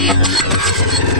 ও শালার সরলু